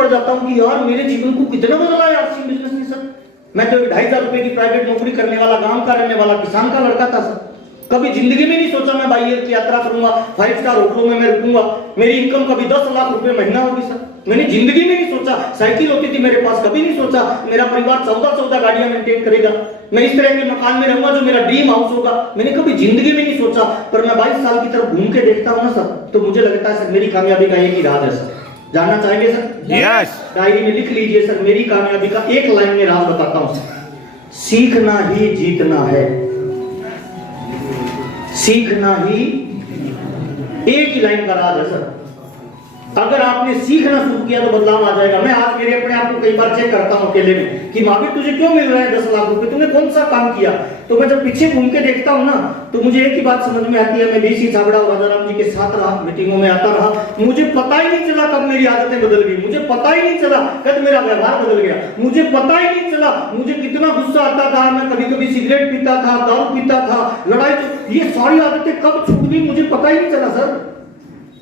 पड़ जाता हूँ कि यार मेरे जीवन को कितना बदला है आरसीएम बिजनेस ने सर। मैं तो 2,500 रुपए की प्राइवेट नौकरी करने वाला, गांव का रहने वाला किसान का लड़का था सर। कभी जिंदगी में नहीं सोचा मैं बाई एयर की यात्रा करूंगा, 5 स्टार होटलों में मैं रुकूंगा, मेरी इनकम कभी 10 लाख रुपए महीना होगी सर। मैंने जिंदगी में नहीं सोचा। साइकिल होती थी मेरे पास, कभी नहीं सोचा मेरा परिवार 14 गाड़ियां मेंटेन करेगा, मैं इस तरह के मकान में रहूंगा जो मेरा ड्रीम हाउस होगा। मैंने कभी जिंदगी में नहीं सोचा। पर मैं 22 साल की तरफ घूम के देखता हूँ ना सर, तो मुझे लगता है सर मेरी कामयाबी का एक ही राज है सर। जानना चाहेंगे सर? यस। डायरी में लिख लीजिए सर, मेरी कामयाबी का एक लाइन में राज बताता हूं सर। सीखना ही जीतना है, सीखना ही, एक ही लाइन का राज है सर। अगर आपने सीखना शुरू किया तो बदलाव आ जाएगा। मैं आज मेरे अपने आप को कई बार चेक करता हूं अकेले में कि महावीर तुझे क्यों मिल रहा है 10 लाख रुपए, तूने कौन सा काम किया? तो मैं जब पीछे घूम के देखता हूं ना, तो मुझे एक ही बात समझ में आती है। मैं देसी छाबड़ा और राजाराम जी के साथ रहा, मीटिंगों में आता रहा, मुझे पता ही नहीं चला कब मेरी आदतें बदल गई, मुझे पता ही नहीं चला कब मेरा व्यवहार बदल गया, मुझे पता ही नहीं चला मुझे कितना गुस्सा आता था, मैं कभी कभी सिगरेट पीता था, दारू पीता था, लड़ाई, ये सारी आदतें कब छूट गई मुझे पता ही नहीं चला सर।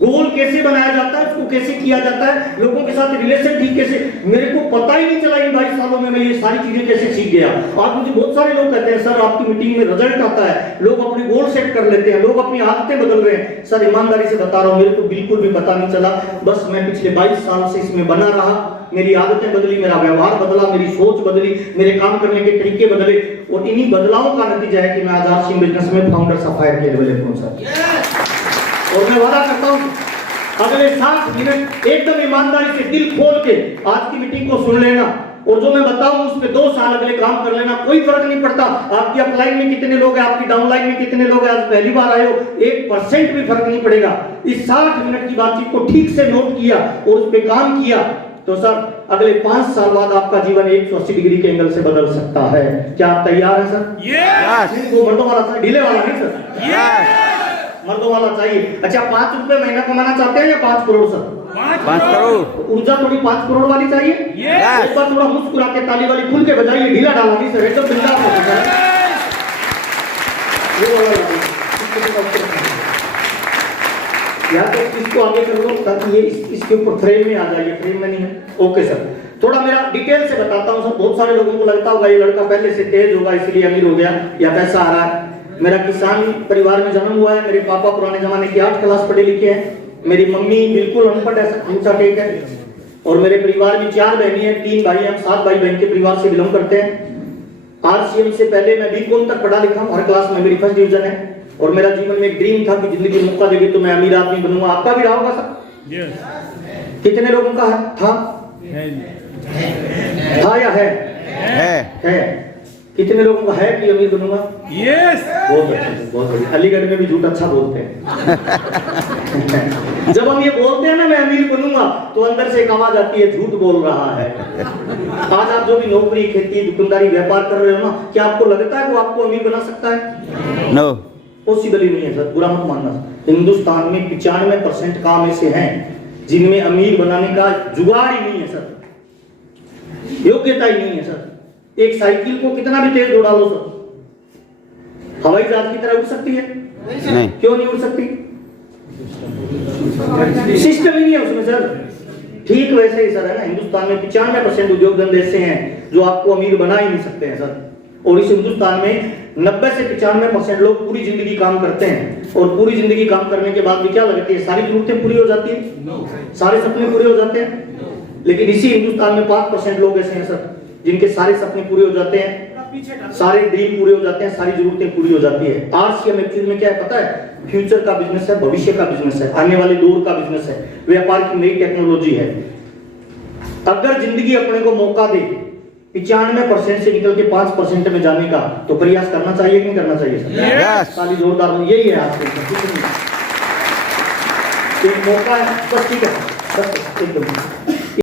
गोल कैसे बनाया जाता है, उसको कैसे किया जाता है, लोगों के साथ रिलेशन ठीक कैसे, मेरे को पता ही नहीं चला इन 22 सालों में मैं ये सारी चीजें कैसे सीख गया। आज मुझे बहुत सारे लोग कहते हैं सर आपकी मीटिंग में रिजल्ट आता है, लोग अपने गोल सेट कर लेते हैं, लोग अपनी आदतें बदल रहे हैं। सर ईमानदारी से बता रहा हूं, मेरे को बिल्कुल भी पता नहीं चला। बस मैं पिछले 22 साल से इसमें बना रहा, मेरी आदतें बदली, मेरा व्यवहार बदला, मेरी सोच बदली, मेरे काम करने के तरीके बदले, और इन्हीं बदलावों का नतीजा है कि मैं आज आरसीएम बिजनेस में फाउंडर सफायर के लेवल पे पहुंचा। और मैं वादा करता हूं अगले 60 मिनट एकदम ईमानदारी से दिल खोल के आज की मीटिंग को सुन लेना, और जो मैं बताऊं उस पे 2 साल अगले काम कर लेना। कोई फर्क नहीं पड़ता आपकी अपलाइन में कितने लोग हैं, आपकी डाउनलाइन में कितने लोग हैं, आज पहली बार आए हो, 1% भी फर्क नहीं पड़ेगा। इस 60 मिनट की बातचीत को ठीक से नोट किया और उस पे काम किया तो सर अगले 5 साल बाद आपका जीवन 180 डिग्री के एंगल से बदल सकता है। क्या आप तैयार हैं सर? यस। वो मर्दों वाला था, ढीले वाला नहीं सर, यस। मर्दों वाला चाहिए। अच्छा 5 रुपए महीना कमाना चाहते हैं या 5 करोड़ सर? 5 करोड़। ऊर्जा थोड़ी 5 करोड़ वाली चाहिए। एक बार थोड़ा मुस्कुरा के ताली वाली खुल के बजाइए, ढीला डाला नहीं सर, एकदम बिंदास हो जाए। या तो इसको आगे कर लो ताकि ये इसके ऊपर फ्रेम में आ जाइए, फ्रेम में नहीं है। ओके सर, थोड़ा मेरा डिटेल से बताता हूँ सर। बहुत सारे लोगों को लगता होगा ये लड़का पहले से तेज होगा इसलिए अमीर हो गया या पैसा आ रहा है। मेरा किसान परिवार में जन्म हुआ है, मेरे पापा पुराने जमाने की 8 क्लास पढ़े लिखे हैं, मेरी मम्मी बिल्कुल अनपढ़ है, ऊंचा टेक है, और मेरे परिवार में 4 बहनें हैं, 3 भाई हैं, 7 भाई बहन के परिवार से बिलोंग करते हैं। आरसीएम से पहले मैं बीकॉम तक पढ़ा लिखा हूं, हर क्लास में मेरी फर्स्ट डिवीजन है, और मेरा जीवन में एक ड्रीम था कि जिंदगी मौका देगी तो मैं अमीर आदमी बनूंगा। आपका भी रहा होगा सर? यस। कितने लोगों का है? था या है? है। कितने लोगों का है कि अमीर बनूंगा? यस। बहुत अच्छा, बहुत बढ़िया। अलीगढ़ में भी झूठ अच्छा बोलते हैं। जब हम ये बोलते हैं ना मैं अमीर बनूंगा, तो अंदर से एक आवाज आती है झूठ बोल रहा है। आज आप जो भी नौकरी, खेती, दुकानदारी, व्यापार कर रहे हो ना, क्या आपको लगता है वो आपको अमीर बना सकता है? नो, पॉसिबल ही नहीं है सर, बुरा मत मानना। हिंदुस्तान में 95% काम ऐसे हैं जिनमें अमीर बनाने का जुगाड़ ही नहीं है सर, योग्यता ही नहीं है सर। एक साइकिल को कितना भी तेज दौड़ा लो सर, हवाई जहाज की तरह उड़ सकती है? नहीं। क्यों नहीं उड़ सकती? सिस्टम ही नहीं है उसमें सर। ठीक वैसे ही सर है ना, हिंदुस्तान में 95% उद्योग धंधे ऐसे हैं जो आपको अमीर बना ही नहीं सकते हैं सर। और इस हिंदुस्तान में 90 से 95% लोग पूरी जिंदगी काम करते हैं, और पूरी जिंदगी काम करने के बाद भी क्या लगती है, सारी जरूरतें पूरी हो जाती है, सारे सपने पूरे हो जाते हैं। लेकिन इसी हिंदुस्तान में 5% लोग ऐसे हैं सर जिनके सारे सपने पूरे हो जाते हैं, सारे ड्रीम पूरे हो जाते हैं, सारी जरूरतें पूरी हो जाती है। आरसीएम एक्चुअली में क्या है पता है? फ्यूचर का बिजनेस है, भविष्य का बिजनेस है, आने वाले दौर का बिजनेस है, व्यापार की नई टेक्नोलॉजी है। अगर जिंदगी अपने को मौका दे 95% से निकल के 5% में जाने का, तो प्रयास करना चाहिए कि नहीं करना चाहिए सर? यस। ताली जोरदार हो, यही है आपके एक मौका है बस, ठीक है बस एकदम।